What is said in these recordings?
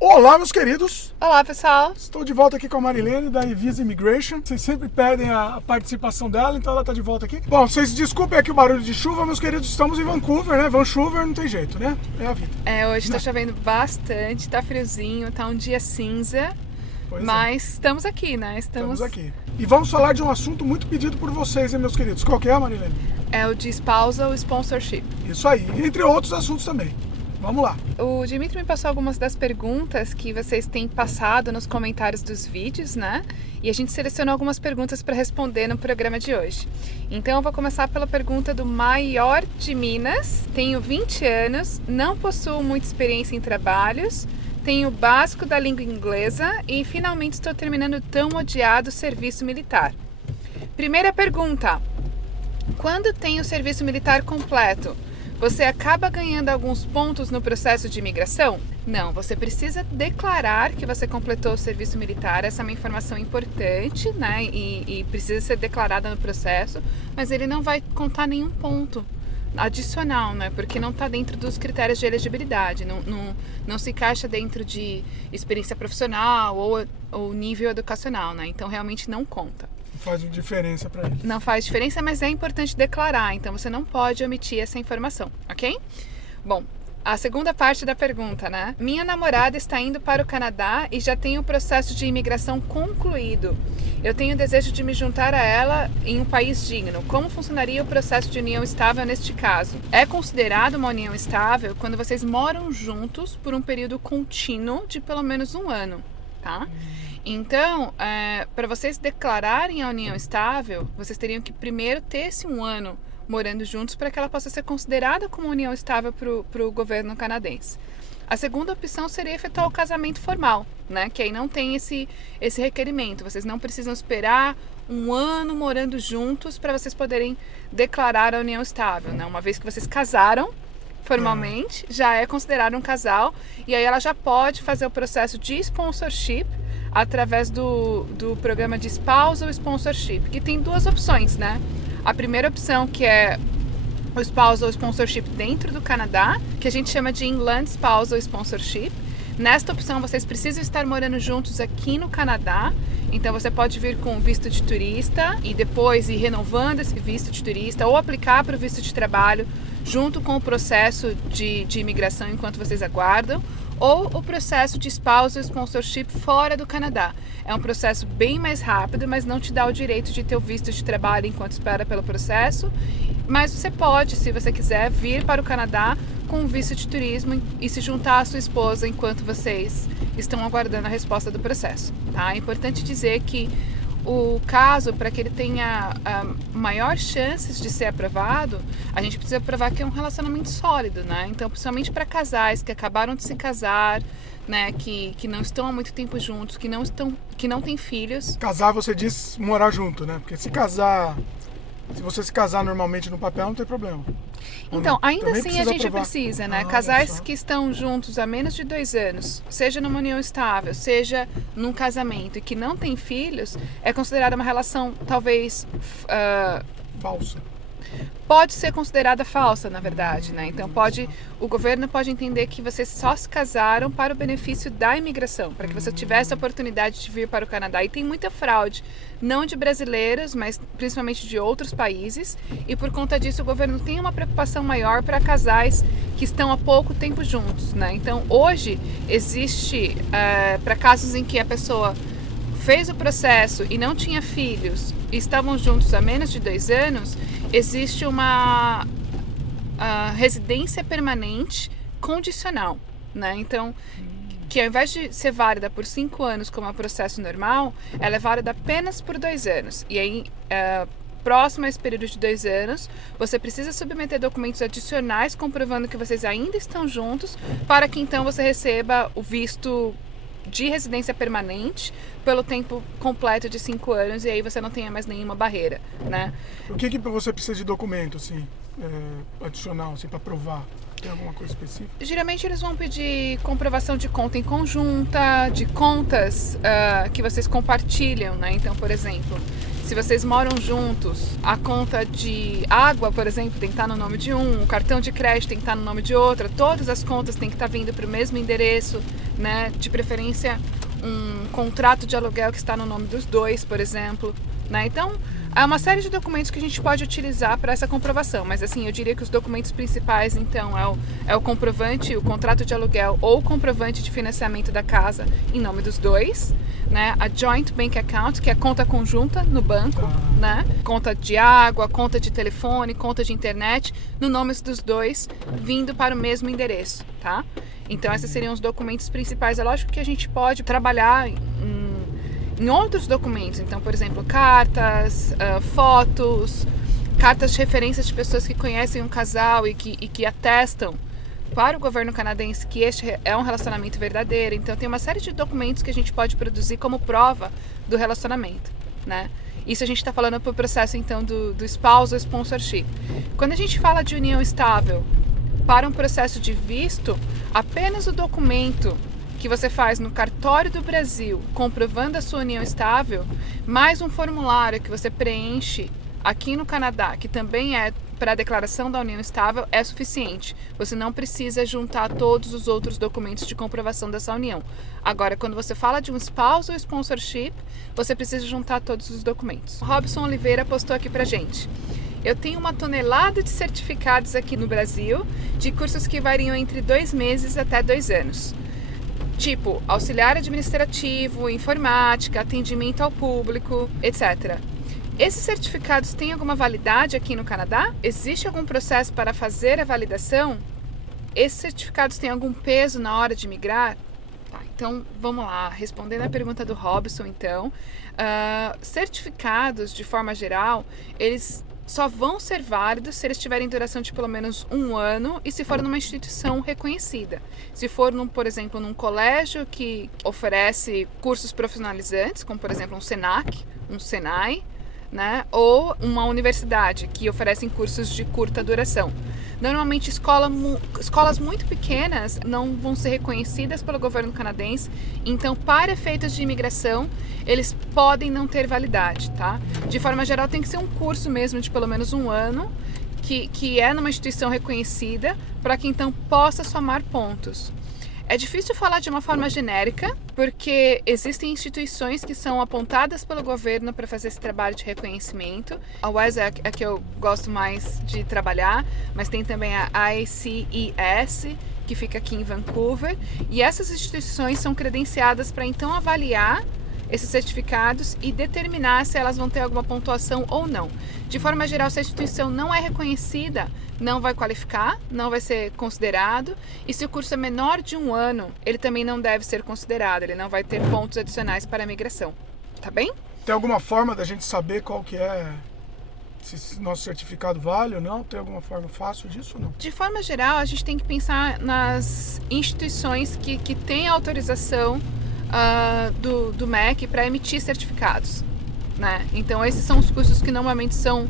Olá, meus queridos! Olá, pessoal! Estou de volta aqui com a Marilene da Visa Immigration. Vocês sempre pedem a participação dela, então ela está de volta aqui. Bom, vocês desculpem aqui o barulho de chuva, meus queridos. Estamos em Vancouver, né? Vancouver não tem jeito, né? É a vida. Hoje tá chovendo bastante, tá friozinho, tá um dia cinza. Pois mas estamos aqui, né? Estamos aqui. E vamos falar de um assunto muito pedido por vocês, hein, meus queridos? Qual que é, Marilene? É o de spousal sponsorship. Isso aí, entre outros assuntos também. Vamos lá. O Dimitri me passou algumas das perguntas que vocês têm passado nos comentários dos vídeos, né? E a gente selecionou algumas perguntas para responder no programa de hoje. Então eu vou começar pela pergunta do Maior de Minas. Tenho 20 anos, não possuo muita experiência em trabalhos, tenho o básico da língua inglesa e finalmente estou terminando o tão odiado serviço militar. Primeira pergunta: quando tem o serviço militar completo, você acaba ganhando alguns pontos no processo de imigração? Não, você precisa declarar que você completou o serviço militar. Essa é uma informação importante, né? E precisa ser declarada no processo, mas ele não vai contar nenhum ponto adicional, né? Porque não está dentro dos critérios de elegibilidade, não se encaixa dentro de experiência profissional ou nível educacional, né? Então realmente não conta. Não faz diferença para eles. Não faz diferença, mas é importante declarar, então você não pode omitir essa informação, ok? Bom, a segunda parte da pergunta, né? Minha namorada está indo para o Canadá e já tem o processo de imigração concluído. Eu tenho desejo de me juntar a ela em um país digno. Como funcionaria o processo de união estável neste caso? É considerado uma união estável quando vocês moram juntos por um período contínuo de pelo menos um ano, tá? Então, para vocês declararem a união estável, vocês teriam que primeiro ter esse um ano morando juntos para que ela possa ser considerada como união estável para o governo canadense. A segunda opção seria efetuar o casamento formal, né? Que aí não tem esse requerimento. Vocês não precisam esperar um ano morando juntos para vocês poderem declarar a união estável, né? Uma vez que vocês casaram formalmente, já é considerado um casal, e aí ela já pode fazer o processo de sponsorship através do programa de spousal sponsorship, que tem duas opções, né? A primeira opção, que é o spousal sponsorship dentro do Canadá, que a gente chama de Inland Spousal Sponsorship. Nesta opção, vocês precisam estar morando juntos aqui no Canadá. Então você pode vir com visto de turista e depois ir renovando esse visto de turista ou aplicar para o visto de trabalho junto com o processo de imigração enquanto vocês aguardam, ou o processo de spousal sponsorship fora do Canadá. É um processo bem mais rápido, mas não te dá o direito de ter o visto de trabalho enquanto espera pelo processo, mas você pode, se você quiser, vir para o Canadá com um visto de turismo e se juntar à sua esposa enquanto vocês estão aguardando a resposta do processo, tá? É importante dizer que o caso, para que ele tenha maior chances de ser aprovado, a gente precisa provar que é um relacionamento sólido, né? Então, principalmente para casais que acabaram de se casar, né? Que não estão há muito tempo juntos, que não têm filhos. Casar, você diz morar junto, né? Porque se você se casar normalmente no papel, não tem problema. Então, ainda também assim a gente aprovar. precisa, né? Casais que estão juntos há menos de 2 anos, seja numa união estável, seja num casamento e que não tem filhos, é considerada uma relação talvez Falsa. pode ser considerada falsa, na verdade, né? Então o governo pode entender que vocês só se casaram para o benefício da imigração, para que você tivesse a oportunidade de vir para o Canadá. E tem muita fraude, não de brasileiros, mas principalmente de outros países. E por conta disso o governo tem uma preocupação maior para casais que estão há pouco tempo juntos, né? Então hoje existe, para casos em que a pessoa fez o processo e não tinha filhos e estavam juntos há menos de 2 anos, existe uma residência permanente condicional, né? Então, que ao invés de ser válida por 5 anos como é o processo normal, ela é válida apenas por 2 anos. E aí, próximo a esse período de 2 anos, você precisa submeter documentos adicionais comprovando que vocês ainda estão juntos, para que então você receba o visto de residência permanente pelo tempo completo de 5 anos, e aí você não tenha mais nenhuma barreira, né? O que você precisa de documento, assim, adicional, assim, para provar? Tem alguma coisa específica? Geralmente eles vão pedir comprovação de conta em conjunta, de contas que vocês compartilham, né? Então, por exemplo, se vocês moram juntos, a conta de água, por exemplo, tem que estar no nome de um, o cartão de crédito tem que estar no nome de outro, todas as contas têm que estar vindo para o mesmo endereço, né? De preferência um contrato de aluguel que está no nome dos dois, por exemplo, né? Então, há uma série de documentos que a gente pode utilizar para essa comprovação, mas assim, eu diria que os documentos principais, então, é o comprovante, o contrato de aluguel ou o comprovante de financiamento da casa em nome dos dois, né? A joint bank account, que é a conta conjunta no banco, né? Conta de água, conta de telefone, conta de internet, no nome dos dois, vindo para o mesmo endereço, tá? Então, esses seriam os documentos principais. É lógico que a gente pode trabalhar em outros documentos, então, por exemplo, cartas, fotos, cartas de referência de pessoas que conhecem um casal e que atestam para o governo canadense que este é um relacionamento verdadeiro. Então, tem uma série de documentos que a gente pode produzir como prova do relacionamento, né? Isso a gente está falando para o processo, então, do spousal sponsorship. Quando a gente fala de união estável para um processo de visto, apenas o documento que você faz no cartório do Brasil comprovando a sua união estável, mais um formulário que você preenche aqui no Canadá, que também é para a declaração da união estável, é suficiente. Você não precisa juntar todos os outros documentos de comprovação dessa união. Agora, quando você fala de um spousal sponsorship, você precisa juntar todos os documentos. O Robson Oliveira postou aqui pra gente: eu tenho 1 tonelada de certificados aqui no Brasil, de cursos que variam entre 2 meses até 2 anos. Tipo, auxiliar administrativo, informática, atendimento ao público, etc. Esses certificados têm alguma validade aqui no Canadá? Existe algum processo para fazer a validação? Esses certificados têm algum peso na hora de migrar? Tá, então vamos lá, respondendo a pergunta do Robson, então. Certificados, de forma geral, eles só vão ser válidos se eles tiverem duração de pelo menos 1 ano e se for numa instituição reconhecida. Se for, por exemplo, num colégio que oferece cursos profissionalizantes, como por exemplo um SENAC, um SENAI, né? Ou uma universidade que oferecem cursos de curta duração. Normalmente escolas muito pequenas não vão ser reconhecidas pelo governo canadense, então para efeitos de imigração eles podem não ter validade, tá? De forma geral tem que ser um curso mesmo de pelo menos 1 ano, que é numa instituição reconhecida, para que então possa somar pontos. É difícil falar de uma forma genérica, porque existem instituições que são apontadas pelo governo para fazer esse trabalho de reconhecimento. A WES é a que eu gosto mais de trabalhar, mas tem também a ICES, que fica aqui em Vancouver. E essas instituições são credenciadas para então avaliar esses certificados e determinar se elas vão ter alguma pontuação ou não. De forma geral, se a instituição não é reconhecida, não vai qualificar, não vai ser considerado, e se o curso é menor de 1 ano, ele também não deve ser considerado, ele não vai ter pontos adicionais para a migração, tá bem? Tem alguma forma da gente saber qual que é, se nosso certificado vale ou não? Tem alguma forma fácil disso ou não? De forma geral, a gente tem que pensar nas instituições que têm autorização do MEC para emitir certificados, né? Então esses são os cursos que normalmente são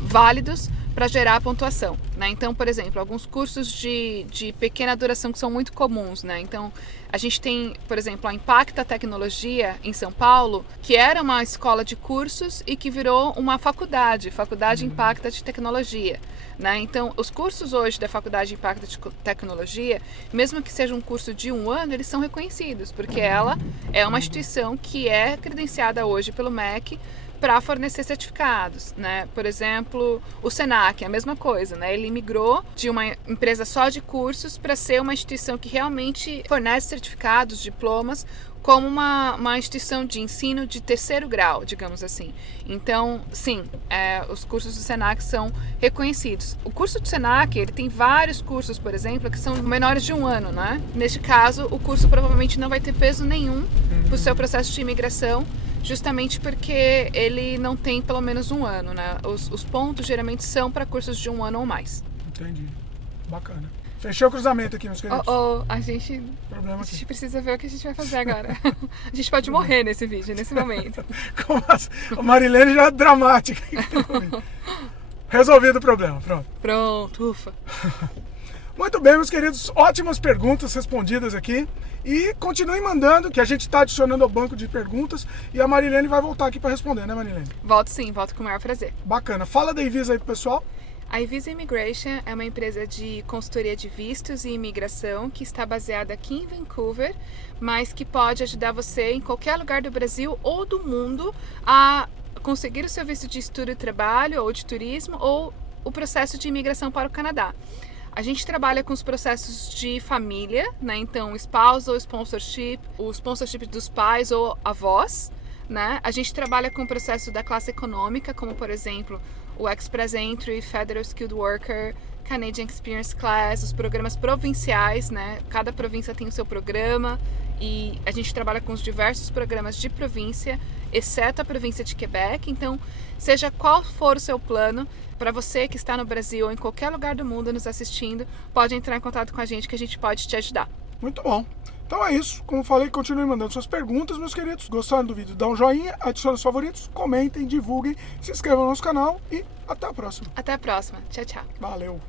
válidos para gerar pontuação, né? Então, por exemplo, alguns cursos de pequena duração que são muito comuns, né? Então, a gente tem, por exemplo, a Impacta Tecnologia em São Paulo, que era uma escola de cursos e que virou uma faculdade Impacta de Tecnologia, né? Então, os cursos hoje da Faculdade Impacta de Tecnologia, mesmo que seja um curso de 1 ano, eles são reconhecidos, porque ela é uma instituição que é credenciada hoje pelo MEC para fornecer certificados, né? Por exemplo, o SENAC é a mesma coisa, né? Ele migrou de uma empresa só de cursos para ser uma instituição que realmente fornece certificados, diplomas, como uma instituição de ensino de 3º grau, digamos assim. Então, sim, os cursos do SENAC são reconhecidos. O curso do SENAC, ele tem vários cursos, por exemplo, que são menores de 1 ano, né? Neste caso, o curso provavelmente não vai ter peso nenhum para o seu processo de imigração, justamente porque ele não tem pelo menos 1 ano, né? Os pontos geralmente são para cursos de 1 ano ou mais. Entendi. Bacana. Fechei o cruzamento aqui, meus queridos. A gente precisa ver o que a gente vai fazer agora. A gente pode morrer nesse vídeo, nesse momento. A Marilene já é dramática. Resolvido o problema, pronto. Pronto, ufa. Muito bem, meus queridos, ótimas perguntas respondidas aqui. E continuem mandando, que a gente está adicionando ao banco de perguntas. E a Marilene vai voltar aqui para responder, né, Marilene? Volto sim, volto com o maior prazer. Bacana. Fala da Evisa aí pro pessoal. A iVisa Immigration é uma empresa de consultoria de vistos e imigração que está baseada aqui em Vancouver, mas que pode ajudar você em qualquer lugar do Brasil ou do mundo a conseguir o seu visto de estudo e trabalho, ou de turismo, ou o processo de imigração para o Canadá. A gente trabalha com os processos de família, né? Então, spousal sponsorship, o sponsorship dos pais ou avós, né? A gente trabalha com o processo da classe econômica, como por exemplo o Express Entry, Federal Skilled Worker, Canadian Experience Class, os programas provinciais, né? Cada província tem o seu programa e a gente trabalha com os diversos programas de província, exceto a província de Quebec. Então, seja qual for o seu plano, para você que está no Brasil ou em qualquer lugar do mundo nos assistindo, pode entrar em contato com a gente que a gente pode te ajudar. Muito bom. Então é isso. Como falei, continue mandando suas perguntas, meus queridos. Gostaram do vídeo? Dá um joinha, adicione os favoritos, comentem, divulguem, se inscrevam no nosso canal e até a próxima. Até a próxima. Tchau, tchau. Valeu.